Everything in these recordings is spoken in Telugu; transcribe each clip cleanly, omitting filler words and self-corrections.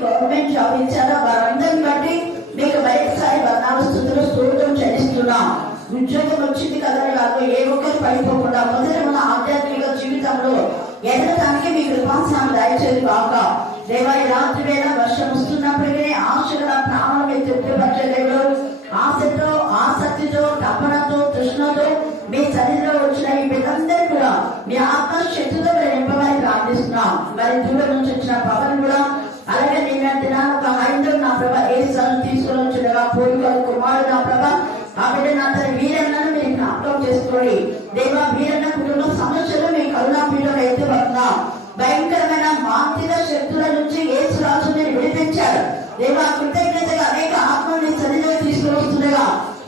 గవర్నమెంట్ జాబ్ ఇచ్చారో వారందరిని బట్టి మీకు మరొకసారి వర్ణాలు స్థుతులు స్తోత్రం చెల్లిస్తున్నాం. ఉద్యోగం వచ్చింది కదా కాదు, ఏ ఒక్కరు పడిపోకుండా మొదటి మన ఆధ్యాత్మిక జీవితంలో ఎదగడానికి మీ కృపాసనం దయచేది కాక. దేవా, ఈ రాత్రి వేళ వర్షం వస్తున్నప్పటికీ ఆశగా ప్రాణం మీరు తృప్తిపరిచే దేవుడు, ఆశతో ఆసక్తితో తపనతో తృష్ణతో మీ సన్నిధిలో వచ్చిన ఈ బిడ్డలందరూ కూడా మీ ఆత్మశక్తితో మీరు నింపమని ప్రార్థిస్తున్నాం. మరి దూరం నుంచి వచ్చిన పవన్ కూడా అలాగే నిన్న ఒక హైందవ్ నా ప్రభా ఏ స్థలం తీసుకొని వచ్చినగా పూర్వీకుల కుమారుడు నా ప్రభా ఆ బిడ్డ నా తన వీరన్నను మీరు జ్ఞాపకం చేసుకోండి. దేవా, వీరన్న కుటుంబ సమస్యలు మీ కరుణాపీఠంలో ఎత్తుపడుతున్నాం. భయంకరమైన మాంత్రిక శక్తుల నుంచి యేసు రాజు మీరు విడిపించారు. దేవా, కృతజ్ఞతగా అనేక ఆత్మని సన్నిధిలో తీసుకుని వస్తుండగా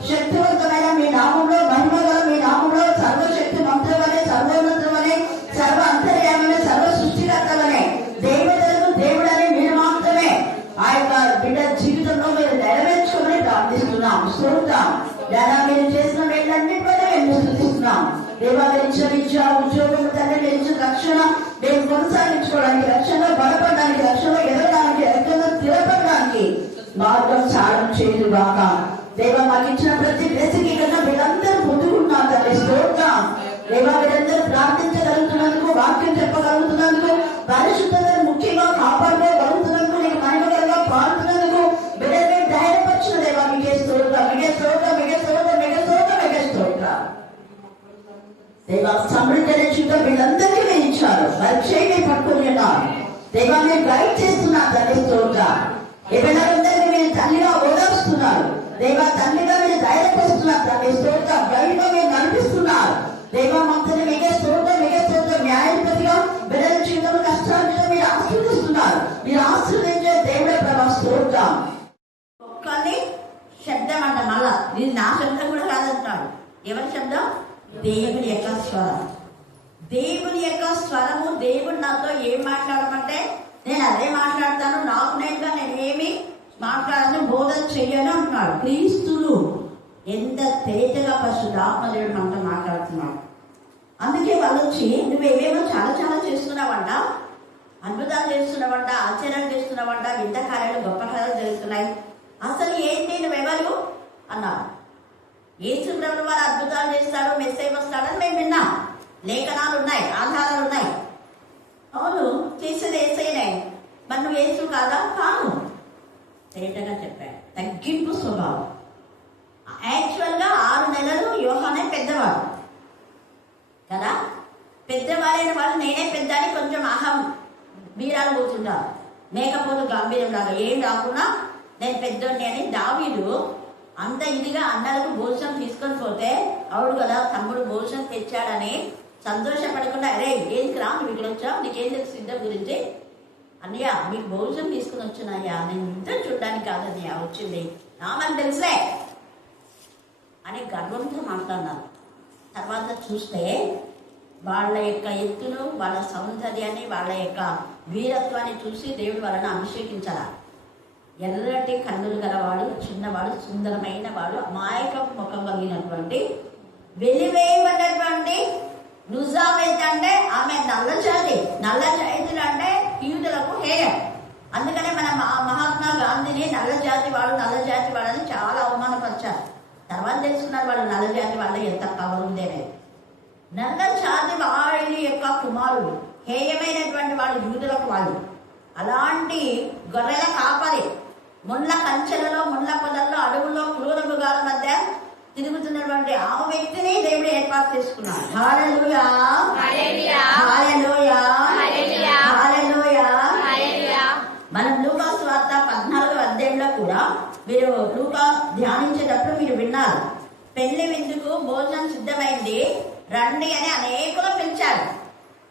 శక్తివంతమైన మీ నామంలో, మహిమగా మీ నామంలో సర్వశక్తి మంత్రమనే, సర్వోన్నతమనే, సర్వ అంతర్యామనే, సర్వ సృష్టికర్తమనే, దేవతలకు దేవుడని మీరు మాత్రమే ఆ యొక్క బిడ్డ జీవితంలో మీరు నెరవేర్చుకోమని ప్రార్థిస్తున్నాం. స్తోత్రం. లేదా మీరు చేసిన వేళ్ళన్నింటిపైన మేము స్తుతిస్తున్నాం. దేవా, మీరు ఇచ్చిన విద్య, ఉద్యోగం, తండ్రి మీరు ఇచ్చిన రక్షణ మేము కొనసాగించుకోవడానికి, రక్షణలో బలపడడానికి, రక్షణలో ఎదగడానికి, రక్షణలో స్థిరపడడానికి మార్గం సాధన చేయదు బాక. దేవా, మాకు ఇచ్చిన ప్రతి బ్లెస్సింగ్ కన్నా వీళ్ళందరూ పొందుకుంటున్నాం తండ్రి. స్తోత్రం. దేవా, వీళ్ళందరూ ప్రార్థించగలుగుతున్నందుకు, వాక్యం చెప్పగలుగుతున్నందుకు, పరిశుద్ధతను ముఖ్యంగా కాపాడుకోగలుగుతున్నందుకు, నీకు మహిమకరంగా పాడుతున్నందుకు వీళ్ళని ధైర్యపరిచిన దేవా మీకే స్తోత్రం, మీకే స్తోత్రం, మీకే స్తోత్రం, మీకే స్తోత్రం, మీకే స్తోత్రం. దేవా, సమృద్ధి జీవితం వీళ్ళందరికీ మీరు ఇచ్చారు. పరిచయం పట్టుకుని ఉన్నారు. దేవా, మీరు గైడ్ చేస్తున్నారు తండ్రి. స్తోత్రం. ఎవరందరినీ మీరు తల్లిగా ఓదార్స్తున్నారు. దేవా, తల్లిగా మీరు ధైర్యపరుస్తున్నారు తండ్రి. స్తోత్రం. గైడ్గా మీరు నడిపిస్తున్నారు. దేవా, మంత్రి మీకే స్తోత్రం, మీకే స్తోత్రం. న్యాయపతిగా బిడ్డల జీవితంలో కష్టాలను మీరు ఆశీర్వదిస్తున్నారు. మీరు ఆశీర్వదించే దేవుడే ప్రభా. స్తోత్రం. ఒక్కని శబ్దం అంట, మళ్ళా ఇది నా శబ్దం కూడా కాదంటాడు. ఎవరి శబ్దం? దేవుని యొక్క స్వరం. దేవుని యొక్క స్వరము. దేవుడు నాతో ఏం మాట్లాడమంటే నేను అదే మాట్లాడతాను. నాకు నేనుగా నేను ఏమి మాట్లాడను, బోధన చెయ్యను అంటున్నాడు. క్రీస్తులు ఎంత తేజగా పరిశుద్ధాత్మదేవుడు మనతో మాట్లాడుతున్నాడు. అందుకే వాళ్ళు వచ్చి నువ్వేమేమో చాలా చాలా చేస్తున్నావంట, అద్భుతాలు చేస్తున్నావంట, ఆశ్చర్యాలు చేస్తున్నావంట, వింత కార్యాలు, గొప్ప కార్యాలు జరుగుతున్నాయి, అసలు ఏంటి నువ్వెవరు అన్నారు. యేసు ప్రభువు వారు అద్భుతాలు చేస్తాడు, మెస్సయ్య వస్తాడని మేము విన్నాం. లేఖనాలు ఉన్నాయి, ఆధారాలు ఉన్నాయి. అవును, చేసేది యేసయ్యనే. మరి నువ్వు యేసు కాదా? కాను. తేటగా చెప్పాడు. తగ్గింపు స్వభావం. యాక్చువల్గా 6 నెలలు యోహానే పెద్దవాడు కదా. పెద్దవాడైన వాళ్ళు నేనే పెద్ద అని కొంచెం అహం వీరాలు పోతుంటారు. మేకపోతు గంభీరం లాగా ఏం రాకుండా నేను పెద్దోడిని అని. దావీదు అంత ఇదిగా అన్నలకు భోజనం తీసుకొని పోతే అవుడు కదా తమ్ముడు భోజనం తెచ్చాడని సంతోషపడకుండా, అరే ఏంటి రా నువ్వు ఇక్కడ వచ్చావు, నీకేం తెలుసు సిద్ధం గురించి? అన్నయ్య మీకు భోజనం తీసుకుని వచ్చానయ్యా, నేను యుద్ధం చూడడానికి కాదన్నయ్య వచ్చింది, నామని తెలుసే అని గర్వంతో మాట్లాడినారు. తర్వాత చూస్తే వాళ్ళ యొక్క ఎత్తును, వాళ్ళ సౌందర్యాన్ని, వాళ్ళ యొక్క వీరత్వాన్ని చూసి దేవుడు వాళ్ళని అభిషేకించాల. ఎర్రటి కన్నులు గలవాడు, చిన్నవాడు, సుందరమైన వాడు, అమాయక ముఖం కలిగినటువంటి, వెలివేయబడినటువంటి నుజావేత్ అంటే ఆమె నల్ల జాతి. నల్ల జాతులు అంటే యూదులకు హేయం. అందుకనే మన మహాత్మా గాంధీని నల్ల జాతి వాడని చాలా అవమానపరిచారు. తర్వాత తెలుసుకున్నారు వాళ్ళు నల్ల జాతి వాళ్ళ ఎంత పవర్ ఉందేనే. నల్ల జాతి వాడి యొక్క కుమారుడు, హేయమైనటువంటి వాడు యూదులకు వాళ్ళు. అలాంటి గొర్రెల కాపరి, ముళ్ళ కంచెలలో, ముళ్ళ పొదల్లో, అడవుల్లో, క్రూర మృగాల మధ్య తిరుగుతున్నటువంటి ఆ వ్యక్తిని దేవుడు ఏర్పాటు చేసుకున్నాడు. హల్లెలూయా, హల్లెలూయా, హల్లెలూయా, హల్లెలూయా, హల్లెలూయా. మనం లూకా సువార్త 14వ అధ్యాయంలో కూడా మీరు లూకా ధ్యానించేటప్పుడు మీరు విన్నారు. పెళ్లి విందుకు భోజనం సిద్ధమైంది, రండి అని అనేకులు పిలిచారు.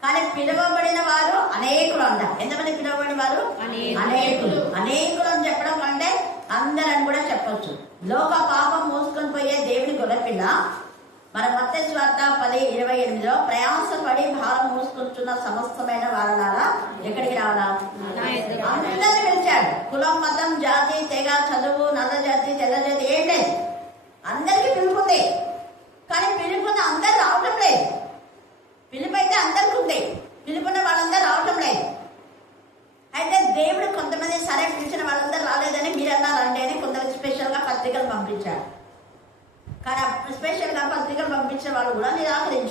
కానీ పిలువబడిన వారు అనేకులు అంటారు. ఎంతమంది పిలువబడిన వారు? అనేకులు. అనేకులు అని చెప్పడం కంటే అందరని కూడా చెప్పొచ్చు. లోక పాపం మోసుకొని పోయే దేవుని గొర్రెపిల్ల. మన మత్తయి సువార్త 10:28 ప్రయాసపడి భారం మోసుకుంటున్న సమస్తమైన వారలారా ఎక్కడికి రావాలా? అందరిని పిలిచాడు. కులం, మతం, జాతి, తెగ, చదువు, నల్ల జాతి, తెల్ల జాతి ఏం లేదు, అందరికీ పిలుపుంది. కానీ పిలుపున్న అందరు రావటం లేదు. పిలుపు అయితే అందరికి ఉంది, పిలుపున్న వాళ్ళందరూ రావటం లేదు. అయితే దేవుడు కొంతమంది సరే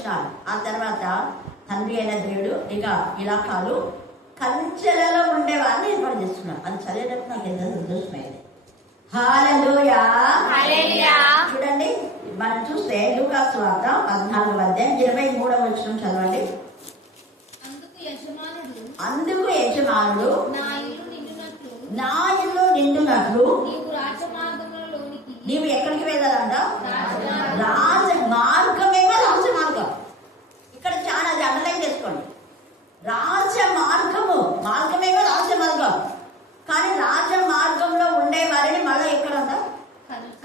వచ్చినారు. ఆ తర్వాత తండ్రి అయిన దేవుడు ఇక ఇలాకాలు కంచెలలో ఉండేవారిని ఏర్పాటు చేస్తున్నారు. అది చదివేటప్పుడు నాకు ఎంత సంతోషమైంది. హల్లెలూయా. చూడండి, మనం చూస్తే లూకాసు వార్త 14:23 చదవండి. అందుకు యజమానుడు నా ఇల్లు నిండునట్లు నీవు ఎక్కడికి వెళ్ళాలంట? రాజమార్గమేమో రాజమార్గం. ఇక్కడ చాలా అండర్లైన్ చేసుకోండి. రాజమార్గము, మార్గమేమో రాజమార్గం. కానీ రాజమార్గంలో ఉండే వారిని మళ్ళీ ఎక్కడంట?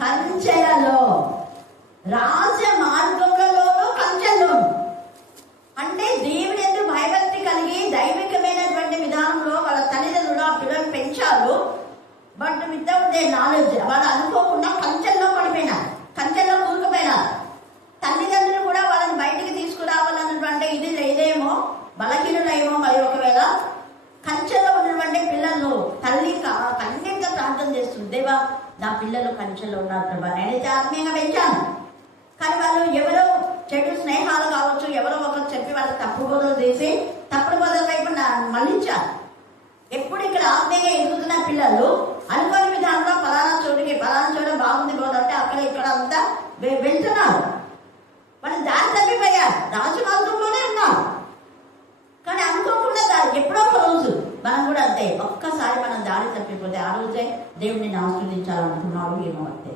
కంచెలలో. రాజమార్గంలోనూ కంచెల్లోను. అంటే దేవుని యందు భయభక్తి కలిగి దైవికమైనటువంటి విధానంలో వాళ్ళ తల్లిదండ్రులు ఆ పిల్లలు పెంచారు. బట్ వితౌట్ దే నాలెడ్జ్ వాళ్ళు అనుకోకుండా కంచెల్లో పడిపోయినారు, కంచెల్లో కూరుకుపోయినారు. తల్లిదండ్రులు కూడా వాళ్ళని బయటికి తీసుకురావాలన్నటువంటి ఇది లేదేమో, బలహీనులేమో. మరి ఒకవేళ కంచెలో ఉన్నటువంటి పిల్లలు తల్లి కన్నీటితో ప్రార్థన చేస్తుంది, దేవా నా పిల్లలు కంచెలో ఉన్నారు ప్రభా, నేనైతే ఆత్మీయంగా పెంచాను. కానీ వాళ్ళు ఎవరో చెడు స్నేహాలు కావచ్చు, ఎవరో ఒకరు చెప్పి వాళ్ళకి తప్పుడు బోధలు చేసి తప్పుడు బోధల వైపు మళ్ళించారు. ఎప్పుడు ఇక్కడ ఆత్మీయంగా ఎదుగుతున్న పిల్లలు అనుకోని విధానంలో పలానా చోట బాగుంది బోధ అంటే అక్కడ ఇక్కడ అంతా వెళ్తున్నారు. వాళ్ళు దారి తప్పిపోయారు, రాజమార్గంలోనే ఉన్నారు. కానీ అనుకోకుండా ఎప్పుడో ఒక రోజు మనం కూడా అంతే, ఒక్కసారి మనం దారి తప్పిపోతే ఆ రోజే దేవుడిని ఆశీర్వదించాలనుకున్నాడు ఏమో అంతే.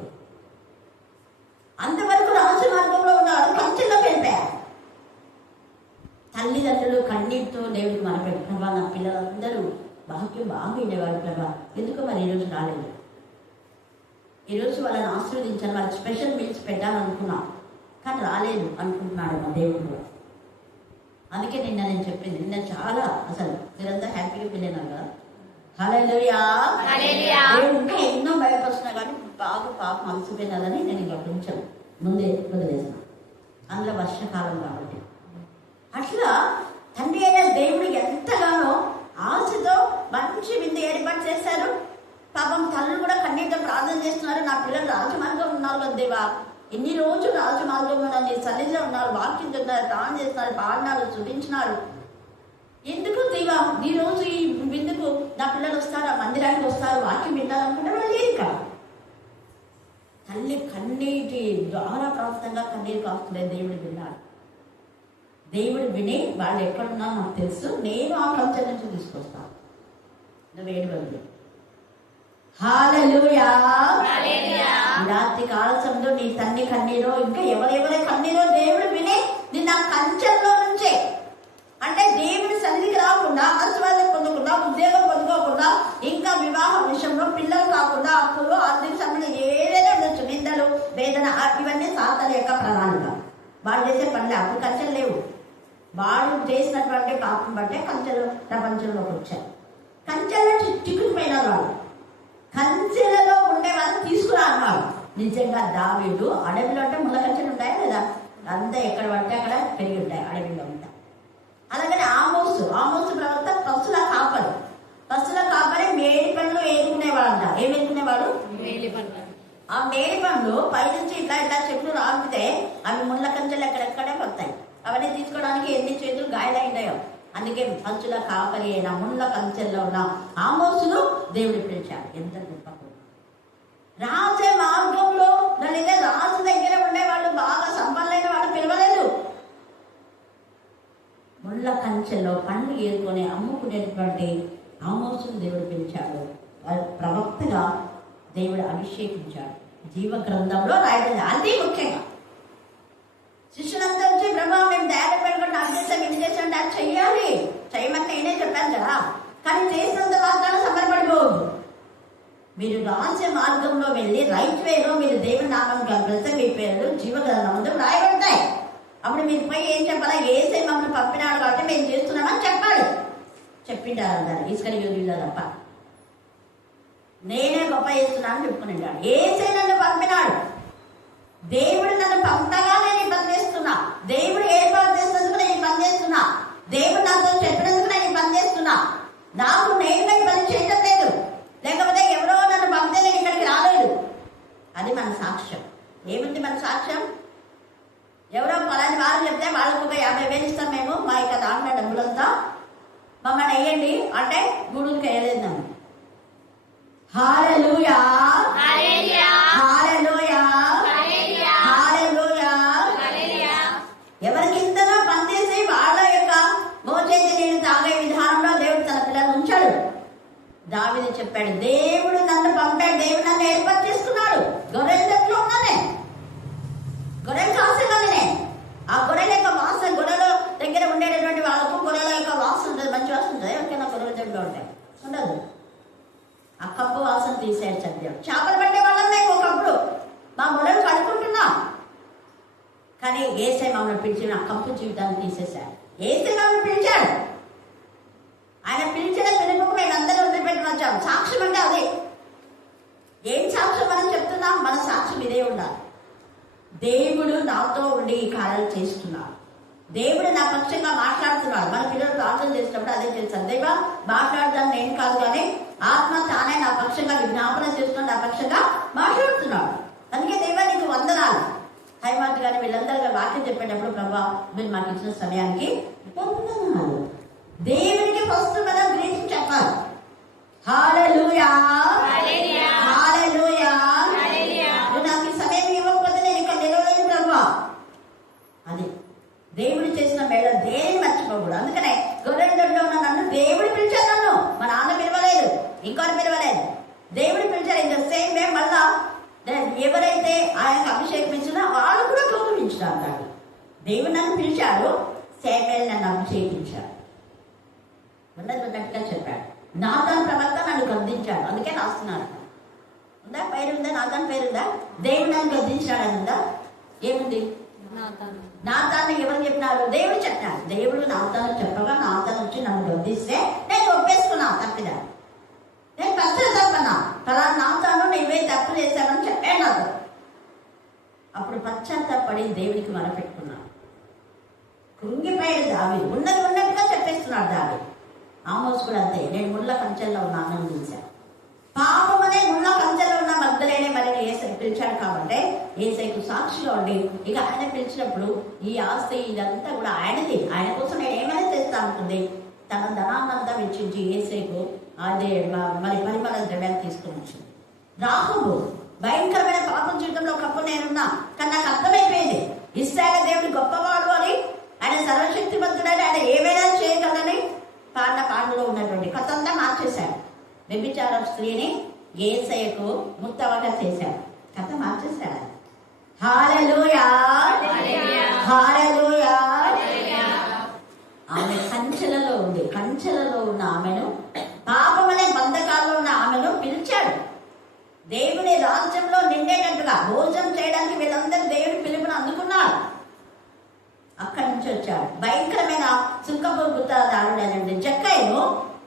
అంతవరకు రాజమార్గంలో ఉన్నారు, కంచెల్లోకి వెళ్ళిపోయారు. తల్లిదండ్రులు కన్నీటితో దేవుడికి మనపెట్టు, ప్రభా నా పిల్లలందరూ బాగా ఉండేవారు ప్రభా, ఎందుకు మరి ఈరోజు రాలేదు? ఈరోజు వాళ్ళని ఆశీర్వదించాను, వాళ్ళకి స్పెషల్ మీల్స్ పెట్టాలనుకున్నాం, కానీ రాలేదు అనుకుంటున్నాడు మా దేవుడు కూడా. అందుకే నేను చెప్పింది, నిన్న చాలా అసలు మీరంతా హ్యాపీగా వెళ్ళినారు కదా. హల్లెలూయా. ఇంకా ఎన్నో భయపడుతున్నా కానీ బాగా పాపం అలసిపోయినాలని నేను ఇంకా కొంచెం ముందే వదిలేసిన, అందులో వర్షాకాలం కాబట్టి. అట్లా తండ్రి అయిన దేవుడు ఎంతగానో ఆశతో మంచి విందు ఏర్పాటు చేశారు. పాపం తల్లులు కూడా కన్నీటితో ప్రార్థన చేస్తున్నారు, నా పిల్లలు రాజమార్గం ఉన్నారు కదా దేవా, ఎన్ని రోజులు రాజమార్గంలో నీ సన్నిధిలో ఉన్నారు, వాక్యం చెప్తున్నారు, ప్రాణం చేస్తున్నారు, పాడినారు, చూపించినారు. ఎందుకు దేవా ఈ రోజు ఈ విందుకు నా పిల్లలు వస్తారు, ఆ మందిరానికి వస్తారు, వాక్యం వినాలనుకుంటే వాళ్ళు లేరు కదా. తల్లి కన్నీటి ద్వారా ప్రాప్తంగా కన్నీరు కాస్తుంది. దేవుడు విన్నాడు, దేవుడు విని వాళ్ళు ఎక్కడున్నా నాకు తెలుసు, నేను ఆ కంచె నుంచి తీసుకొస్తాను, నువ్వు ఏడవద్దు. హల్లెలూయా. రాత్రి కాల సమయంలో నీ తన్ని కన్నీరో ఇంకా ఎవరెవరి కన్నీరో దేవుడు విని నిన్న కంచెల్లో నుంచే, అంటే దేవుడి సన్నిధికి రాకుండా, ఆశీర్వాదం పొందకుండా, ఉద్యోగం పొందుకోకుండా, ఇంకా వివాహం విషయంలో పిల్లలు కాకుండా, అప్పులు, ఆర్థిక సంబంధం ఏదైనా ఉండొచ్చు, నిందలు, వేదన, ఇవన్నీ సాతాను యొక్క ప్రణాళిక. వాళ్ళు చేసే పనులు అప్పుడు కంచెలు లేవు. వాళ్ళు చేసినటువంటి పాపం బట్టే కంచెలు ప్రపంచంలోకి వచ్చారు. కంచెల్లో చిక్కుకుపోయినారు వాళ్ళు. కంచెలలో ఉండే వాళ్ళు తీసుకురా అన్నాడు. నిజంగా దావీదు అడవిలో అంటే ముళ్ళ కంచెలు ఉంటాయా లేదా? అంతా ఎక్కడ పడితే అక్కడ పెరిగి ఉంటాయి అడవిలో ఉంటాయి. అలాగనే ఆమోసు ప్రవక్త పశుల కాపరి మేడి పండ్లు ఏరుకునేవాడంట. ఏం ఏరుకునేవాడు? ఆ మేడి పండ్లు పైనుంచి ఇట్లా చెట్లు రాపితే అవి ముళ్ళ కంచెలు ఎక్కడెక్కడే వస్తాయి. అవన్నీ తీసుకోవడానికి ఎన్ని చేతులు గాయాలైంటాయో. అందుకే పశుల కాపరి అయిన ముళ్ళ కంచెల్లో ఉన్న ఆమోసును దేవుడు పిలిచాడు. ఎంత గొప్ప రాజ మార్గంలో లేదా రాజు దగ్గర ఉండే వాళ్ళు, బాగా సంపన్నులైన వాళ్ళు పిలవలేదు. ముళ్ళ కంచెల్లో పండ్లు ఏరుకొని అమ్ముకునేటువంటి ఆమోసును దేవుడు పిలిచాడు. ప్రవక్తగా దేవుడు అభిషేకించాడు. జీవ గ్రంథంలో రాయబడింది. అది ముఖ్యంగా శిష్యులంతా వచ్చి బ్రహ్మ మేము దయాలు పెట్టుకుంటే అది చేసాం, ఇది చేసాం, అది చెయ్యాలి, చేయమని నేనే చెప్పాను కదా. కానీ చేసినంత మాత్రాన సంబరపడిపోవద్దు. మీరు రాజ్య మార్గంలో వెళ్ళి రైట్ వేలో మీరు దేవుని నామం కలిపితే మీ పేర్లు జీవ గ్రంథంలో రాయబడతాయి. అప్పుడు మీరు పోయి ఏం చెప్పాలా? ఏసై మమ్మల్ని పంపినాడు కాబట్టి మేము చేస్తున్నామని చెప్పాలి. చెప్పింటారు అందరు, ఇస్కరియోతు తప్ప. నేనే గొప్ప చేస్తున్నానని చెప్పుకునేటాడు. ఏసై నన్ను పంపినాడు, దేవుడు నన్ను పంపగా నేను ఈ పని చేస్తున్నా, దేవుడు ఏర్పాటు చేసినందుకు నేను ఈ పని చేస్తున్నా, దేవుడు నాతో చెప్పినందుకు నేను ఈ పని చేస్తున్నా. నాకు నేనుగా ఈ పని చేయటం లేదు, లేకపోతే ఎవరో నన్ను పంపితే నేను ఇక్కడికి రాలేదు. అది మన సాక్ష్యం. ఏముంది మన సాక్ష్యం? ఎవరో పలాని వారు చెప్తే వాళ్ళ ఒక 50,000 ఇస్తాం మేము, మా యొక్క దాంట్లో డబ్బులంతా మమ్మల్ని వేయండి అంటే గూడుకి వేయలేదు నన్ను. హల్లెలూయా, హల్లెలూయా, హల్లెలూయా, హల్లెలూయా. ఎవరికి ఇంతగా పనిచేసి వాళ్ళ యొక్క మోచేతి నీళ్ళు తాగే విధానంలో దేవుడు తన పిల్లలు ఉంచాడు. దావీదు చెప్పాడు, దేవుడు నన్ను పంపాడు, దేవుడు నన్ను ఏర్పాటు చేసుకున్నాడు. గొర్రెల దగ్గర ఉన్నానే, గొర్రెలు కాసేదాన్ని. ఆ గొర్రెల యొక్క వాసన, గొర్రెల దగ్గర ఉండేటటువంటి వాళ్ళకు గొర్రెల యొక్క వాసన ఉంటుంది, మంచి వాసన ఉంటుంది. ఎవరికైనా గొర్రెల దగ్గర ఉంటాయి ఉండదు. ఆ కప్పు వాసన తీసేయాలి సత్యం. చేపలు పట్టే వాళ్ళం మేము ఒకప్పుడు, మా గొర్రెలు కడుక్కుంటున్నాం. కానీ ఏసై మమ్మల్ని పిలిచిన ఆ కప్పు జీవితాన్ని తీసేశాడు. ఏసై మమ్మల్ని పిలిచాడు. ఆయన పిలిచిన పిలుపుకు మేము అందరూ వదిలిపెట్టి వచ్చాము. సాక్ష్యం అంటే అదే. ఏం సాక్ష్యం మనం చెప్తున్నాం? మన సాక్ష్యం ఇదే ఉండాలి. దేవుడు నాతో ఉండి ఈ కార్యాలు చేస్తున్నాడు, దేవుడు నా పక్షంగా మాట్లాడుతున్నాడు. మన పిల్లలు ప్రార్థన చేసినప్పుడు అదే చేస్తాను, దేవా మాట్లాడదాన్ని నేను కాదు కానీ ఆత్మ తానే నా పక్షంగా విజ్ఞాపన చేస్తున్నాడు, నా పక్షంగా మాట్లాడుతున్నాడు. అందుకే దేవా నీకు వందనాలు. హైమాత్ గారి వీళ్ళందరూ వాక్యం చెప్పేటప్పుడు ప్రభా మీరు మాకు ఇచ్చిన సమయానికి వందనాలు. దేవునికి ఫస్ట్ మనం గ్రీటింగ్ చెప్పాలి. హల్లెలూయా, హల్లెలూయా. నువ్వు నాకు ఈ సమయం ఇవ్వకపోతే నేను ఇక్కడ నిలవలేను ప్రభా. అది దేవుడు చేసిన మేళ దేని మర్చిపోకూడదు. అందుకనే గొర్రెల దొడ్లో ఉన్న నన్ను దేవుడు పిలిచాడు. నన్ను మా నాన్న పిలవలేదు, ఇంకోటి పిలవలేదు, దేవుడు పిలిచాడు. ఇంకా సేమ్ వే మళ్ళా ఎవరైతే ఆయనకు అభిషేకం ఇచ్చినా వాళ్ళు కూడా గౌరవించారు. అన్నాడు దేవుడు నన్ను పిలిచాడు, సేమేల్ నన్ను అభిషేకించాడు. ఉన్నట్టుగా చెప్పాడు. నాతాన్ ప్రవక్త నన్ను గద్దించాడు, అందుకే రాస్తున్నాను. ఉందా పేరుందా? నాతాన్ పేరుందా? దేవుడు నన్ను గద్దించాడు అని ఉందా? ఏముంది? నాతాన్ని ఎవరు చెప్పినారు? దేవుడు చెప్పాడు. దేవుడు నాతాను చెప్పగా నాతాను వచ్చి నన్ను గద్దిస్తే నేను ఒప్పేసుకున్నా తప్పిదా, నేను పశ్చాత్తాపన్నా. అలా నాతాను నువ్వే తప్పు చేశావని చెప్పాను నాకు. అప్పుడు పశ్చాత్తాపడి దేవుడికి మొరపెట్టుకున్నాను. కృంగిపోయాడు దావీదు. ఉన్నది ఉన్నట్టుగా చెప్పేస్తున్నాడు దావీదు. ఆమోస్ కూడా అంతే, నేను ముళ్ళ కంచెల్లో ఉన్నానని చూశాను. పాపం అనే ముళ్ళ కంచెల్లో ఉన్న మగ్ధలేనే మరి ఏసై పిలిచాడు కాబట్టి ఏసైకు సాక్షిగా ఉండి ఇక ఆయన పిలిచినప్పుడు ఈ ఆస్తి ఇదంతా కూడా ఆయనది. ఆయన కోసం నేను ఏమైనా చేస్తా ఉంటుంది. తన ధనాన్నంతా వెచ్చించి ఏసైకు అదే మరి పరిమళ ద్రవ్యాన్ని తీసుకుని వచ్చింది. రాహబు భయంకరమైన పాపం జీవితంలో ఒకప్పుడు నేనున్నా, కానీ నాకు అర్థమైపోయింది ఇశ్రాయేలు దేవుడు గొప్పవాడు అని, ఆయన సర్వశక్తివంతుడని, ఆయన ఏమైనా చేయగలని పాటలో ఉన్నటువంటి కథంతా మార్చేశాడు. వ్యభిచార స్త్రీని యేసయ్యకు ముత్తవగా చేశాడు, కథ మార్చేశాడు. హల్లెలూయా, హల్లెలూయా. ఆమె కంచెలలో ఉంది, కంచెలలో ఉన్న ఆమెను, పాపమనే బంధకాల్లో ఉన్న ఆమెను పిలిచాడు. దేవుని రాజ్యంలో నిండేటట్టుగా భోజనం చేయడానికి వీళ్ళందరూ దేవుని పిలుపును అందుకున్నారు. అక్కడి నుంచి వచ్చాడు. భయంకరమైన సుంకపు గుత్తదారుడైనండి జక్కయ్యను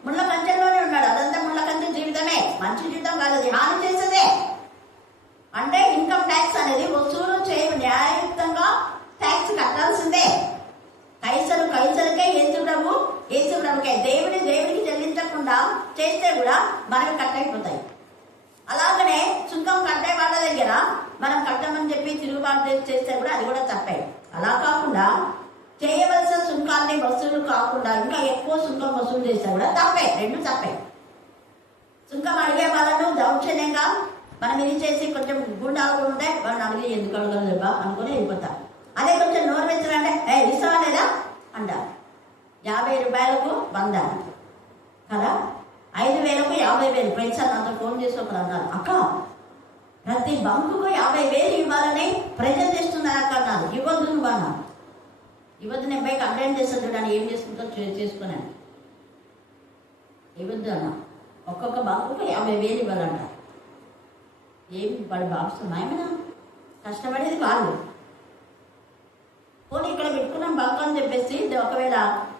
ముళ్ళ కంచెల్లోనే ఉన్నాడు. అదంతా ముళ్ళ కంచె జీవితమే, మంచి జీవితం కాదు, అది హాని చేసేదే. అంటే ఇన్కమ్ ట్యాక్స్ అనేది వసూలు చేయ న్యాయయుక్తంగా ట్యాక్స్ కట్టాల్సిందే. కైసరు కైసరుకే, యేసు ప్రభుకే. దేవుడికి చెల్లించకుండా చేస్తే కూడా మనకి కట్ అయిపోతాయి. అలాగనే సుంకం కట్టే వాళ్ళ దగ్గర మనం కట్టమని చెప్పి తిరుగుబాటు చేస్తే కూడా అది కూడా తప్పే. అలా కాకుండా చేయవలసిన సుంకాన్ని వసూలు కాకుండా ఇంకా ఎక్కువ సుంకం వసూలు చేస్తే కూడా తప్పే, రెండు తప్పే. సుంకం అడిగే వాళ్ళను దౌర్జన్యంగా మనం ఇది చేసి కొంచెం గుండాలు ఉంటే వాళ్ళు అడిగి ఎందుకు అడగలేబా అనుకుని వెళ్ళిపోతారు. అదే కొంచెం నోరు పెంచాలంటే ఇస్తావా లేదా అంటారు. 50 రూపాయలకు 100 కదా, 5,000కు 50,000. పైసలు నాతో ఫోన్ చేసి ఒకరు అన్నారు, అక్క ప్రతి బంకుకు 50,000 ఇవ్వాలని ప్రజలు చేస్తున్నారు అక్క అన్నారు. ఇవ్వద్దు నువ్వు అన్నారు. ఇవ్వద్దు, నేను పైకి కంప్లైంట్ చేస్తాను చూడండి, ఏం చేసుకుంటా చేసుకున్నాను. ఇవ్వద్దు అన్న. ఒక్కొక్క బంకుకు 50,000 ఇవ్వాలంట. ఏమి వాడు భావిస్తున్నాయమన్నా, కష్టపడేది వాళ్ళు. పోనీ ఇక్కడ పెట్టుకున్నాం బంక్ అని చెప్పేసి ఒకవేళ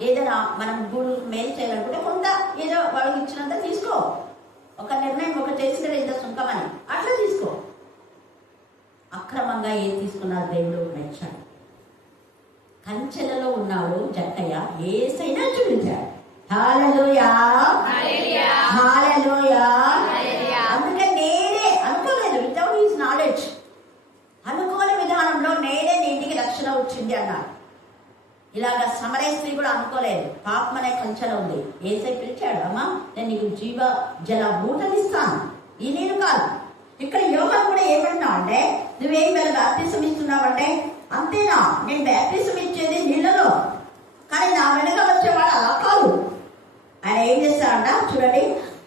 ఏదైనా మనం గూడు మేలు చేయాలనుకుంటే కొంత ఏదో వాళ్ళకి ఇచ్చినంత తీసుకో. ఒక నిర్ణయం ఒక చేసిన ఇంత సుంకమని అట్లా తీసుకో. అక్రమంగా ఏది తీసుకున్నారు దేవుడు మెచ్చాడు. కంచెలలో ఉన్నాడు జక్కయ్య, ఏసైనా చూపించాడు. హల్లెలూయా, హల్లెలూయా. అందుకే నేనే అనుకోలేదు, వితౌట్ హిస్ నాలెడ్జ్ అనుకోని విధానంలో నేనే నీ ఇంటికి రక్షణ వచ్చింది అన్నాడు. ఇలాగ సమరయ స్త్రీ కూడా అనుకోలేదు, పాపం అనే కంచెలో ఉంది. ఏసై పిలిచాడు, అమ్మా నేను నీకు జీవ జల ఊటనిస్తాను, ఈ నీరు కాదు. ఇక్కడ యోహాను కూడా ఏమంటున్నావు అంటే, నువ్వేం వెళ్ళ బ్యాప్టిజం ఇస్తున్నావంటే, అంతేనా, నేను బ్యాప్టిజం ఇచ్చేది నీళ్ళలో, కానీ నా వెనక వచ్చేవాడు అలా కాదు. ఆయన ఏం చేస్తాడంట చూడండి,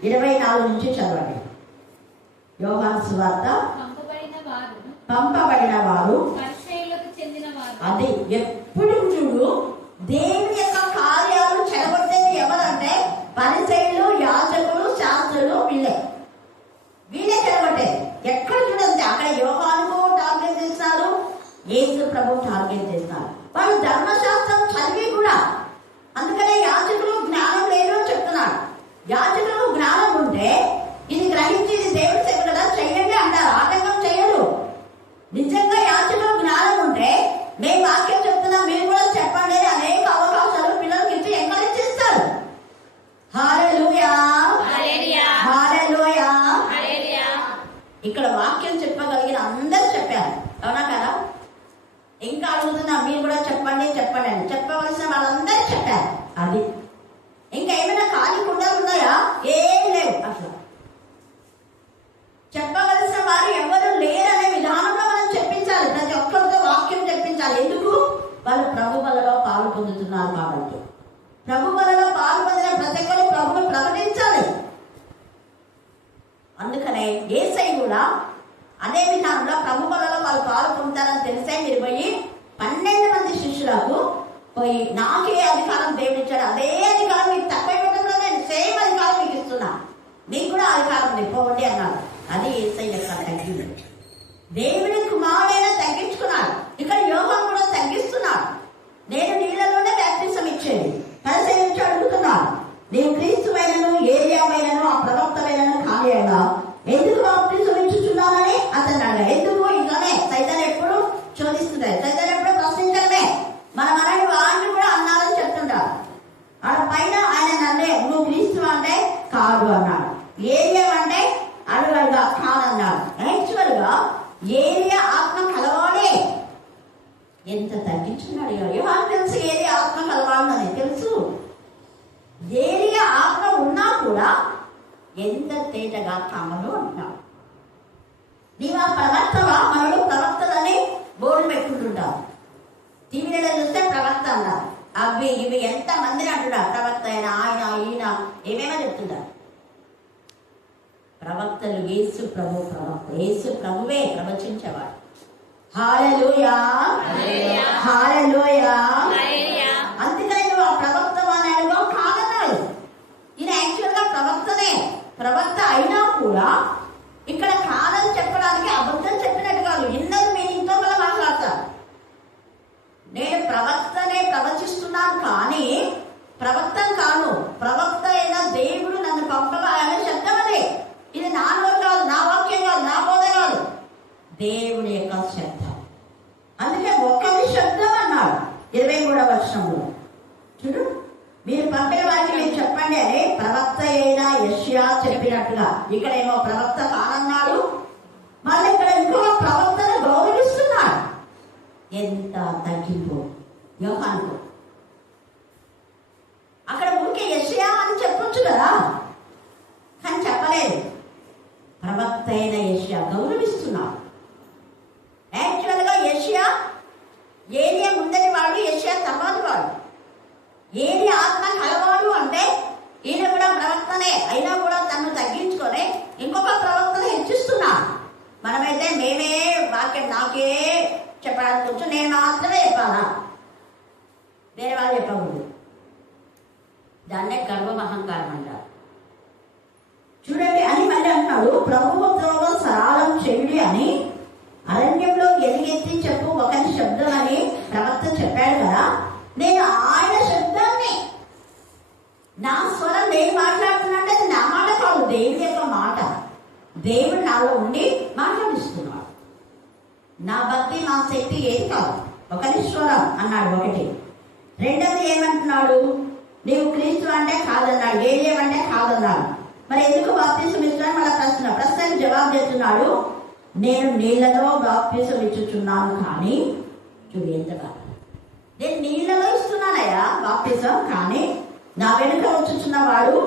24 నుంచి చదవండి. యోహాను సువార్త. పంపబడిన వారు అది ఎప్పుడు చూడు, దేవుని యొక్క కార్యాలు చెడగొట్టేది ఎవరంటే పరిసయ్యులు, యాజకులు, శాస్త్రులు, వీళ్ళే చెడగొట్టేది. ఎక్కడ చూడండి అక్కడ యోహానుకు టార్గెట్ చేస్తారు, యేసు ప్రభు టార్గెట్ చేస్తారు. వాళ్ళు ధర్మశాస్త్రం చదివి కూడా, అందుకనే యాజకులు జ్ఞానం లేదు అని చెప్తున్నాడు. యాజకులు జ్ఞానం ఉంటే ఇది గ్రహించి ఇది దేవుడి సేవ కదా చెయ్యండి అంటారు, ఆటంకం చెయ్యరు. నిజంగా యాజకులు జ్ఞానం ఉంటే మేము వాక్యం చెప్తున్నాం మీరు కూడా చెప్పండి అనేక అవకాశాలు పిల్లలకి ఇచ్చి ఎంకరేజ్ చేస్తారు. హల్లెలూయా, హల్లెలూయా. ఇక్కడ వాక్యం చెప్పగలిగిన అందరూ చెప్పారు, అవునా కదా? ఇంకా అడుగుతున్నా మీరు కూడా చెప్పండి చెప్పండి అని చెప్పవలసిన వాళ్ళందరూ చెప్పారు. అది ఇంకా ఏమైనా ఖాళీ కుండలు ఉన్నాయా? ఏం లేవు. అసలు చెప్పవలసిన వారు ఎవరు లేరనే విధానంలో మనం చెప్పించాలి. ప్రతి ఒక్కరితో వాక్యం చెప్పించాలి. ఎందుకు? వాళ్ళు ప్రభు బలలో పాలు పొందుతున్నారు కాబట్టి. ప్రభు బలలో పాలు పొందిన ప్రతి ఒక్కరు ప్రభుని ప్రకటించాలి. అందుకనే యేసయ్య కూడా అదే విధానంలో ప్రభు బలలో వాళ్ళు పాలు పొందుతారని తెలిసే మీరు పోయి 12 మంది శిష్యులకు పోయి, నాకే అధికారం దేవుడు ఇచ్చాడు, అదే అధికారం మీకు తక్కువ ఇవ్వడంలో నేను సేమ్ అధికారం మీకు ఇస్తున్నా, మీకు కూడా అధికారం పోండి అన్నాడు. అది యేసయ్య యొక్క తగ్గింది. దేవుని కుమారుడైన తగ్గించుకున్నాడు. ఇక్కడ యోహాను కూడా తగ్గిస్తున్నాడు. నేను నీళ్ళలోనే బ్యాప్టిజం ఇచ్చేది, పరిశీలించి అడుగుతున్నాను, నేను క్రీస్తువైనను, ఏలియావైనను, ఆ ప్రవక్తవైనను ఖాళీ అయినా ఎందుకు బాప్టిజం ఇచ్చుచున్నానని అతను అడిగాడు. ఎందుకు? ఇట్లానే సైతాన్ ఎప్పుడు శోధిస్తున్నాయి, సైతాన్ ఎప్పుడు ప్రశ్నించడమే. మనని వాడిని కూడా అన్నారని చెప్తుంటారు. ఆడ పైన ఆయన నన్నే నువ్వు క్రీస్తు అంటే కాదు అన్నాడు, ఏలియా అంటే అడుగడుగా కాదన్నాడు. యాక్చువల్ గా ఏలియా ఆత్మ కలవాడే. ఎంత తగ్గించున్నాడు. యోహాను తెలుసు ఏలియా ఆత్మ కలవాడని తెలుసు. ఏలియా ఆత్మ ఉన్నా కూడా ఎంత తేటగా తామలు అంటాడు. నీవు ఆ ప్రవక్తవా? మనడు ప్రవక్తలని బోర్డు పెట్టుకుంటుంటావు. టీవీలో చూస్తే ప్రవక్త అన్నారు, అవి ఇవి ఎంత మందిని అంటున్నారు. ప్రవక్త అయినా ఆయన ఈయన ఏమేమో చెప్తున్నారు. ప్రవక్తలు యేసు ప్రభు ప్రవక్త, యేసు ప్రభువే ప్రవచించేవాడు. హల్లెలూయా, హల్లెలూయా. అందుకని నువ్వు ఆ ప్రవక్త అనేవాడు కాదన్నాడు. ఈయన యాక్చువల్ గా ప్రవక్తనే. ప్రవక్త అయినా కూడా ఇక్కడ కాదని చెప్పడానికి అబద్ధం చెప్పినట్టు కాదు, ఇన్నర్ మీనింగ్ తో మనం మాట్లాడతారు. నేను ప్రవక్తనే ప్రవచిస్తున్నాను కానీ ప్రవక్తం కాను, ప్రవక్త అయిన దేవుడు నన్ను పంపగా ఆయన శబ్దం అదే. ఇది నా నోరు కాదు, నా వాక్యం కాదు, నా బోధ కాదు, దేవుని యొక్క శబ్దం. అందుకే ఒక్కరి శబ్దం అన్నాడు 23వ వచనంలో. చూడు, మీరు పంపిన వారికి మీరు చెప్పండి అని ప్రవక్త అయిన యెషయా చెప్పినట్టుగా ఇక్కడేమో ప్రవక్త కానన్నాడు, మళ్ళీ ఇక్కడ ఇంకొక ప్రవక్తను గౌరవిస్తున్నాడు. ఎంత తగ్గింపు యోహానుకు. అక్కడ ఊరికే యెషయా అని చెప్పొచ్చు కదా, కానీ చెప్పలేదు. ప్రవక్త అయిన యెషయా గౌరవిస్తున్నాడు. యాక్చువల్ గా యెషయా ఏలియా ముందటి వాడు, యెషయా తర్వాత వాడు. ఏలియా ఆత్మ కలవాడు అంటే ఈయన కూడా ప్రవక్తనే అయినా కూడా తను తగ్గించుకొని ఇంకొక ప్రవక్తను హెచ్చిస్తున్నాడు. మనమైతే మేమే వాక్యం నాకే చెప్పడానికి వచ్చు, నేను మాత్రమే చెప్పాలా, వేరే వాళ్ళు చెప్పకూడదు. దాన్నే గర్వం, అహంకారం అంటారు. చూడండి అని మళ్ళీ అంటున్నాడు, ప్రభుత్వంలో సరాలం చెవిడి అని అరణ్యంలో ఎలుగెత్తి చెప్పు ఒకరి శబ్దం అని ప్రవక్త చెప్పాడు కదా. నేను ఆయన శబ్దాన్ని, నా స్వరం నేను మాట్లాడుతున్నట్టే అది నా మాట కాదు, దేవుడి యొక్క మాట. దేవుడు నాలో ఉండి మాట్లాడిస్తున్నాడు. నా భక్తి నా శక్తి ఏది కాదు, ఒకరి స్వరం అన్నాడు ఒకటి. రెండవది ఏమంటున్నాడు, నీవు క్రీస్తు అంటే కాదన్నాడు, ఏలేవంటే కాదన్నాడు. మరి ఎందుకు బాప్తిసం ఇస్తున్నాడు? మళ్ళీ ప్రశ్నకు జవాబు చేస్తున్నాడు, నేను నీళ్లలో బాప్తిసం ఇచ్చుచున్నాను కానీ చూడు ఎంత కాదు నేను నీళ్ళలో ఇస్తున్నానయ్యా బాప్తిజం, కానీ నా వెనుక వచ్చుచున్న వాడు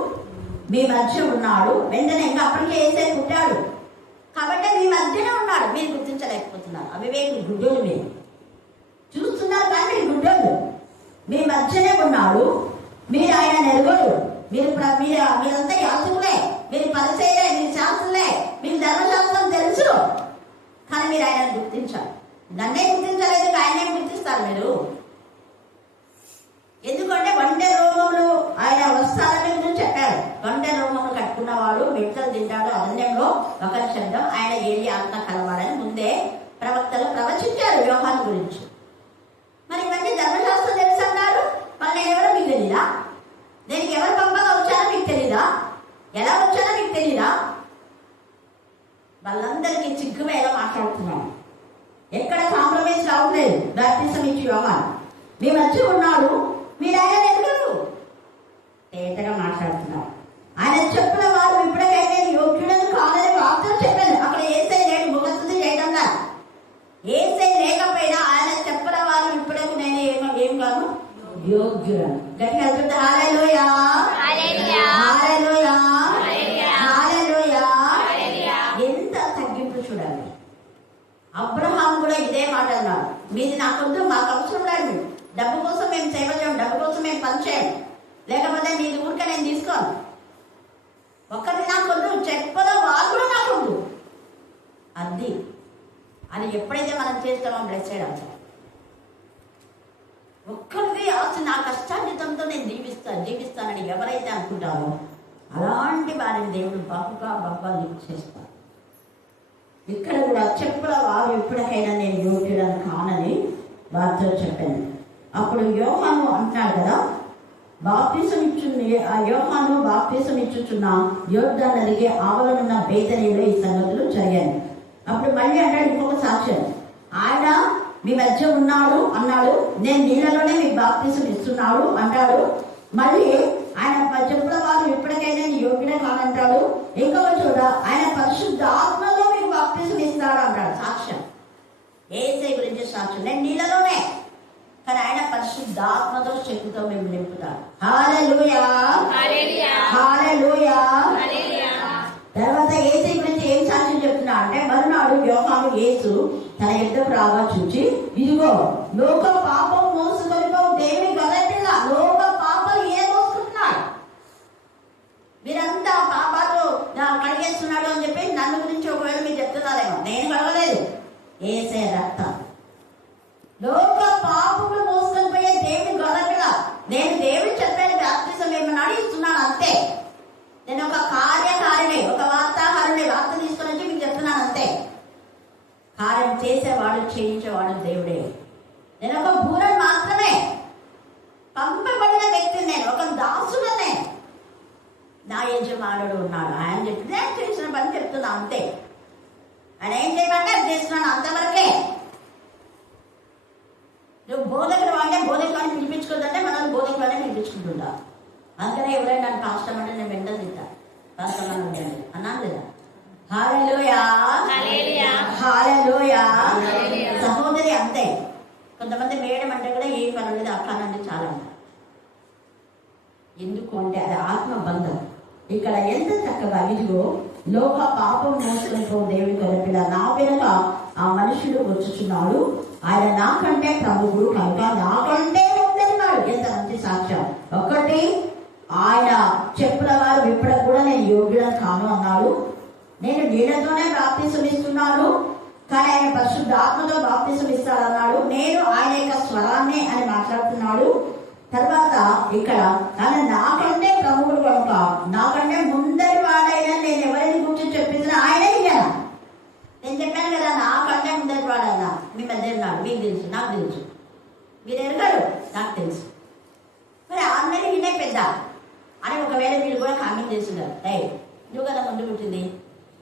మీ మధ్య ఉన్నాడు. వెంటనే ఇంకా అప్పటికే వేసే పుట్టాడు కాబట్టి మీ మధ్యనే ఉన్నాడు. మీరు గుర్తించలేకపోతున్నారు. అవివేకులు, గుడ్డోలు. మీరు చూస్తున్నారు కానీ మీరు గుడ్డోలు. మీ మధ్యనే ఉన్నాడు, మీరు ఆయన నెరగడు. మీరంతా యాత్రికులే, మీరు పరిచయలే, మీరు శాస్త్రులే, మీకు ధర్మశాస్త్రం తెలుసు, కానీ మీరు ఆయన గుర్తించారు. నన్నే గుర్తించలేదు, ఆయనే గుర్తిస్తారు మీరు. ఎందుకంటే వంటె రోగములు ఆయన వస్తారని గురించి చెప్పారు. వంటె రోగములు కట్టుకున్నవాడు మెట్టలు తింటాడు అరణ్యంలో ఒకరి శబ్దం, ఆయన ఏలి ఆత్మ కలవాడని ముందే ప్రవక్తలు ప్రవచించారు యోహాను గురించి. మరి ఇవన్నీ ధర్మశాస్త్రం తెలుసు అన్నారు. వాళ్ళు నేను ఎవరో మీకు తెలీదా? నేను ఎవరు పంపగా వచ్చానో మీకు తెలీదా? ఎలా వచ్చానో మీకు తెలీదా? వాళ్ళందరికీ చిగ్గుమేలా మాట్లాడుతున్నాను. ఎక్కడ కాంప్రమైజ్ రావట్లేదు. బాప్తిజం ఇచ్చి యోహాను మీ మధ్య ఉన్నాడు, మీరు ఆయన ఎదురు తేటగా మాట్లాడుతున్నారు. ఆయన చెప్పిన వారు ఇప్పటికైతే యోగ్యులను కాదని వార్తలు చెప్పాను. అక్కడ ఏసై లేడు, ముఖస్థుతి చేయడంలా. ఏసై లేకపోయినా ఆయన చెప్పిన వారు ఇప్పటికి నేను ఏం కాదు, యోగ్యులను. గట్టిగా చెప్తే హల్లెలూయా, హల్లెలూయా, హల్లెలూయా. ఎంత తగ్గింపు చూడాలి. అబ్రహాం కూడా ఇదే మాట అన్నాడు, మీది నాకొద్దు, మాకు అవసరం లేదు. డబ్బు కోసం మేము సేవ చేయం, డబ్బు కోసం మేము పని చేయం, లేకపోతే మీది ఊరికే నేను తీసుకోను. ఒక్కరి నాకొద్దు, చెప్పదో వాళ్ళు కూడా నాకొద్దు. అది ఎప్పుడైతే మనం చేస్తామో బ్లెస్సెడ్ అవుతాం. ఒక్కరిది ఆస్తి నా కష్టార్జితంతో నేను జీవిస్తానని ఎవరైతే అనుకుంటారో అలాంటి వారిని దేవుడు బాగా లిఫ్ట్ చేస్తారు. ఇక్కడ కూడా చెప్పుల వారు ఇప్పటికైనా నేను యోగ్యులను కానని వారితో చెప్పాను. అప్పుడు యోహాను అంటున్నాడు కదా, యోహాను బాప్తిసం ఇచ్చుచున్న యోర్దాను నదికి ఆవలనున్న బేతనీలో ఈ సంగతులు జరిగాను. అప్పుడు మళ్ళీ అంటాడు ఇంకొక సాక్ష్యం, ఆయన మీ మధ్య ఉన్నాడు అన్నాడు, నేను నీళ్ళలోనే మీకు బాప్తిసం ఇస్తున్నాడు అంటాడు. మళ్ళీ ఆయన చెప్పుల వారు ఇప్పటికైనా యోగ్యుడే కానంటాడు. ఇంకొక చోట ఆయన పరిశుద్ధ ఆత్మలో మీకు బాప్తిసం ఇస్తాడు అంటాడు. సాక్ష్యం, యేసయ్య గురించి సాక్ష్యం. నేను నీళ్ళలోనే, కానీ ఆయన పరిశుద్ధాత్మతో శక్తితో మేము నింపుతారు. హల్లెలూయా, హల్లెలూయా. తర్వాత యేసయ్య గురించి ఏం సాక్ష్యం చెప్తున్నా అంటే, మరునాడు యోహాను యేసు తన యుద్ధకు రాగా చూచి, ఇదిగో లోక పాపం మోసుకొనిపో దేవుని గొర్రెపిల్ల. లోక పాపాలు ఏ మోసుకుంటున్నాడు? మీరంతా పాపాలు కడిగేస్తున్నాడు అని చెప్పి నన్ను గురించి ఒకవేళ మీరు చెప్తున్నారేమో, నేను కడగలేదు, యేసయ్య రక్తం. లోక పాపములు మోసుకొని పోయే దేవుని గొర్రెపిల్ల. నేను దేవుడు చెప్పాను బాప్తిజం ఏమన్నాడు ఇస్తున్నాను అంతే. నేను ఒక కార్యకారిణి, ఒక వార్తాహారుని, వార్త తీసుకొని వచ్చి మీకు చెప్తున్నాను అంతే. కార్యం చేసేవాడు, చేయించేవాడు దేవుడే. నేను ఒక బూరని మాత్రమే, పంపబడిన వ్యక్తిని, నేను ఒక దాసుడనే. నా యజమానుడు ఉన్నాడు, ఆయన చెప్తే చేసిన పని చెప్తున్నా అంతే. ఆయన ఏం చేయమంటే అది చేస్తున్నాను అంతవరకే. నువ్వు బోధకుడు అంటే బోధకులని పిలిపించుకోదంటే మనం బోధకులనే పిలిపించుకుంటుంటా. అందుకనే ఎవరైనా నన్ను పాస్టర్ అంటే నేను వెంట తింటా, పాస్టర్ ఉండండి అన్నాను లేదా? హల్లెలూయా, హల్లెలూయా. సహోదరి అంతే. కొంతమంది మేడం అంటే కూడా ఏ పని ఉండదు, అక్కనంటే చాలా అంటారు. ఎందుకు అంటే అది ఆత్మ బంధం. ఇక్కడ ఎంత చక్కగా ఇదిగో లోక పాపం మోసుకొని పో దేవుని గొర్రెపిల్ల, నా వెనుక ఆ మనుషుడు వచ్చుచున్నాడు, ఆయన నాకంటే ప్రభువుడు కనుక నాకంటే ముందన్నాడు. ఎంత మంచి సాక్ష్యం. ఒకటి, ఆయన చెప్పుల వారు ఇప్పటికి కూడా నేను యోగ్యులను కాను అన్నాడు. నేను నీళ్ళతోనే బాప్తిసం ఇస్తున్నాను, కానీ ఆయన పరిశుద్ధాత్మతో బాప్తిసం ఇస్తాడన్నాడు. నేను ఆయన యొక్క స్వరాన్ని అని మాట్లాడుతున్నాడు. తర్వాత ఇక్కడ ఆయన నాకంటే ప్రభువుడు కనుక నాకంటే ముందరి వాడైనా నేను ఎవరిని గురించి చెప్పించిన ఆయనే ఇయ్యాను. నేను చెప్పాను కదా, నాకంటే ముందరి వాడైనా మీ మధ్య ఉన్నాడు, మీకు తెలుసు, నాకు తెలుసు, మీరు ఎరగరు, నాకు తెలుసు. మరి అందరి ఈయనే పెద్ద అని ఒకవేళ మీరు కూడా కామెంట్ చేస్తున్నారు, నువ్వు కదా ముందు పుట్టింది,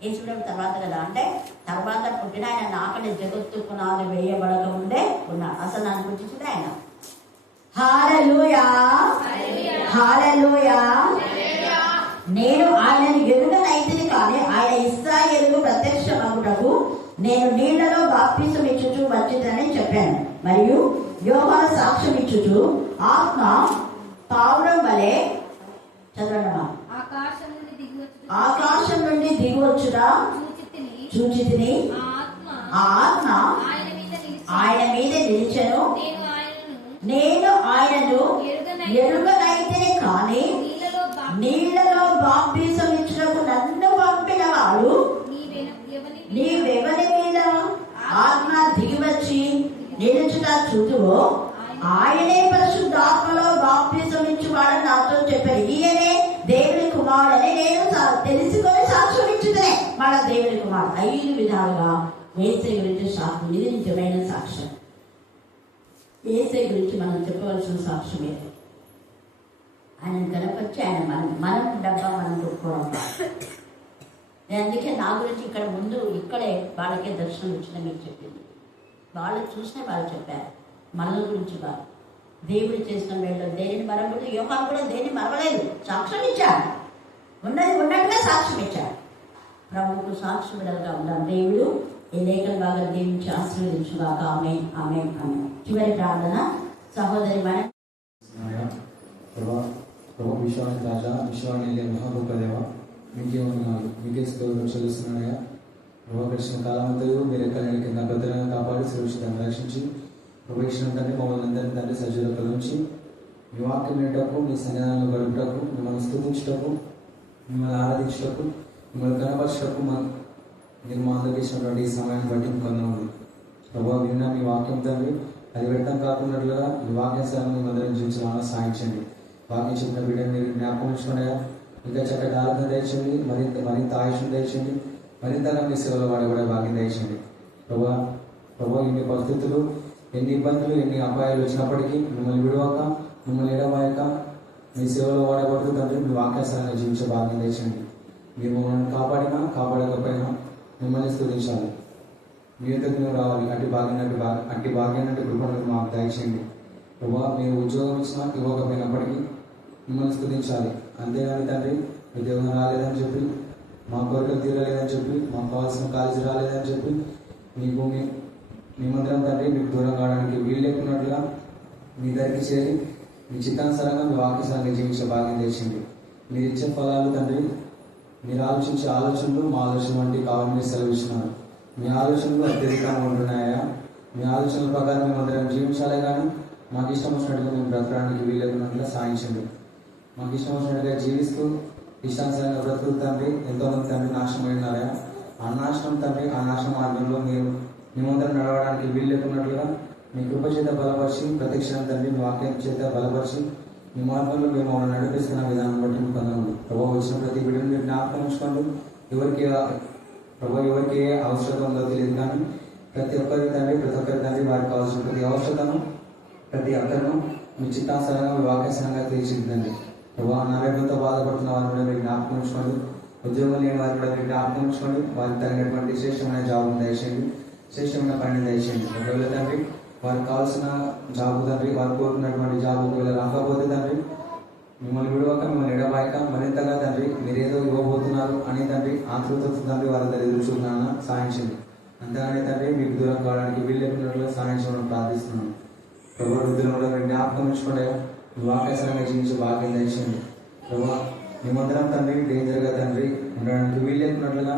యేసుప్రభు తర్వాత కదా అంటే, తర్వాత పుట్టిన ఆయన నాకంటే జగత్తు పునాది వేయబడక ముందే ఉన్నాడు. అసలు నన్ను గుర్తించింది ఆయన. హల్లెలూయా, హల్లెలూయా. నేను ఆయనను ఎరుగనైతిని, కానీ ఆయన ఇశ్రాయేలుకు ప్రత్యక్షమగుటకు నేను నీళ్లలో బాప్తిసం ఇచ్చుచు వచ్చిందని చెప్పాను. మరియు యోహాను సాక్ష్యం ఇచ్చుచు ఆత్మ పావురం వలె చదవడమా ఆకాశం నుండి దిగువచ్చురా చూచితిని. ఆ ఆత్మ ఆయన మీద నిలిచెను. నేను ఆయనను ఎరుగనైతేనే కానీ నీళ్లలో బాప్తిసం ఇచ్చినప్పుడు నన్ను పంపిన వాడు నీవెవరి మీద ఆత్మ దిగివచ్చి నిలుచుట చూతువో ఆయనే పరిశుద్ధాత్మలో బాప్తిసం ఇచ్చువాడని నాతో చెప్పారు. ఈయనే దేవుని కుమారుడని నేను తెలుసుకొని సాక్ష్యం ఇచ్చుదనే మన దేవుని కుమారుడు. 5 విధాలుగా యేసయ్య గురించి సాక్ష్యం. ఇది నిజమైన సాక్ష్యం. యేసయ్య గురించి మనం చెప్పవలసిన సాక్ష్యం ఏది? ఆయన గణపరిచి ఆయన మనం డబ్బా మనం కొట్టుకోవడం. నేను అందుకే నా గురించి ఇక్కడ ముందు ఇక్కడే వాళ్ళకే దర్శనం ఇచ్చిన మీకు చెప్పింది. వాళ్ళు చూసినా వాళ్ళు చెప్పారు మన గురించి. వాళ్ళు దేవుడు చేసిన వేళ్ళు దేనిని మరవడు. యోహాను కూడా దేన్ని మరవలేదు, సాక్ష్యం ఇచ్చాడు. ఉన్నది ఉన్నట్టుగా సాక్ష్యం ఇచ్చాడు. ప్రభువుకు సాక్షి విడలుగా ఉన్నాం. దేవుడు ఈ లేఖన బాగా దీవించి ఆశీర్వదించుగాక. ఆమేన్, ఆమేన్, ఆమేన్. చివరి ప్రార్థన. సహోదరి మన విశ్వానికి రాజా, విశ్వాన్ని మహాగొప్పదేవ, మీకే ఉన్నాను, మీకే స్తోత్రం చెల్లిస్తున్నాయా. ప్రభావ గడిచిన కాలమంతయు మీరు ఎక్కడ కింద భద్రంగా కాపాడి సురక్షితంగా రక్షించి ప్రవేశం తండ్రి మమ్మల్ని అందరినీ తండ్రి సజీవుల నుంచి మీ వాక్యం వినటకు, మీ సన్నిధానంలో గడుపుటకు, మిమ్మల్ని స్తుతించటకు, మిమ్మల్ని ఆరాధించటకు, మిమ్మల్ని కనపరచటకు మీరు మా అందరికి ఇచ్చినటువంటి ఈ సమయాన్ని బట్టి కొందరు ప్రభావ విన్న మీ వాక్యం తండ్రి అది వ్యర్థం కాకున్నట్లుగా మీ వాక్యాన్ని మేము అందరం జీవించాలని సాధించండి. వాక్యం చెప్పిన బిడ్డను మీరు జ్ఞాపకం ఉంచుకున్నాయా. ఇంకా చక్కటి ఆలోచన దయచండి, మరింత ఆయుషం దయచండి, మరింతగా మీ సేవలో వాడి కూడా భాగ్యం దయచండి. ప్రభావ ఎన్ని పరిస్థితులు, ఎన్ని ఇబ్బందులు, ఎన్ని అపాయాలు వచ్చినప్పటికీ మిమ్మల్ని విడవక, మిమ్మల్ని ఎడబాయక మీ సేవలో వాడబడుతూ తండ్రి మీ వాక్యాసారంగా జీవించే భాగ్యం దయచండి. మీరు మమ్మల్ని కాపాడినా కాపాడకపోయినా మిమ్మల్ని స్తుతించాలి. మీ యొక్కకు మేము రావాలి. అట్టి భాగ్యాన్ని కృపను మాకు దయచేయండి. ప్రభావ మీరు ఉద్యోగం ఇచ్చినా ఇవ్వకపోయినప్పటికీ మిమ్మల్ని స్తుతించాలి. అంతేగాని తండ్రి ఉద్యోగం రాలేదని చెప్పి, మా కోరికలు తీరలేదని చెప్పి, మాకు కావాల్సిన కాలేజీ రాలేదని చెప్పి మేమందరం తండ్రి మీకు దూరం కావడానికి వీలు లేకున్నట్లుగా మీ దగ్గరికి చేరి మీ చిత్తానుసారంగా మీ వాక్యసారంగా జీవించే భాగ్యం తెచ్చింది. మీరు ఇచ్చే ఫలాలు తండ్రి, మీరు ఆలోచించే ఆలోచనలు మా ఆలోచన వంటి కావాలని మీరు సెలవిస్తున్నారు. మీ ఆలోచనలు అత్యధికంగా ఉంటున్నాయా. మీ ఆలోచనల ప్రకారం మేమందరం జీవించాలే కానీ మాకు ఇష్టం వచ్చినట్టుగా మేము బ్రతకడానికి వీలు లేకున్నట్లుగా సాధించండి. మాకు ఇష్టం వచ్చినట్టుగా జీవిస్తూ ఇష్టానుసారంగా బ్రతుకు తండ్రి ఎంతోమంది తండ్రి నాశనం అయినారా. ఆ నాశనం తండ్రి, ఆ నాశనం మార్గంలో మేమందరం నడవడానికి వీలు లేకున్నట్లుగా మీ కృప చేత బలపరిచి, ప్రతిక్షణం తండ్రి మీ వాక్యం చేత బలపరిచి మీ మార్గంలో మేము నడిపిస్తున్న విధానం బట్టి మీకు కొందరు ప్రభావ వచ్చిన ప్రతి బిడ్డను మీరు జ్ఞాపకం ఉంచుకోండి. ఎవరికి ఏ అవసరం ఉందో తెలియదు కానీ ప్రతి ఒక్కరికి తండ్రి వారికి కావాల్సిన ప్రతి అవసరతను, ప్రతి అక్కడను మీ చిత్తానుసారంగా మీ వాక్యాసరంగా తీర్చిదిద్దండి. ప్రభావ అనారోగ్యంతో బాధపడుతున్న వారిని కూడా మీరు జ్ఞాపకం ఉంచుకోండి. ఉద్యోగం లేని వారిని కూడా మీరు జ్ఞాపకం ఉంచుకోండి. వారికి తగినటువంటి శ్రేష్టమైన జాబును దయచేయండి, శ్రేష్టమైన పనిని దయచేయండి. ఒకవేళ తండ్రి వారికి కావాల్సిన జాబు తండ్రి, వారు కోరుకున్నటువంటి జాబు ఒకవేళ రాకపోతే తండ్రి మిమ్మల్ని విడవక, మిమ్మల్ని ఎడబాయక మరింతగా తండ్రి మీరేదో ఇవ్వబోతున్నారు అని తండ్రి ఆతృతతో తండ్రి వారి ఎదురు చూస్తున్నాను సాధించండి. అంతగానే తండ్రి మీకు దూరం కావడానికి వీలు లేకున్నట్లుగా సాధించడం ప్రార్థిస్తున్నాను. ప్రభావ వృద్ధులను కూడా మీరు జ్ఞాపకం ఉంచుకుంటే వాక్యాసరంగా జీవించి భాగ్యం దయచేయండి. ప్రభావ మేమందరం తండ్రి డేంజర్గా తండ్రి ఉండడానికి వీలు లేకున్నట్లుగా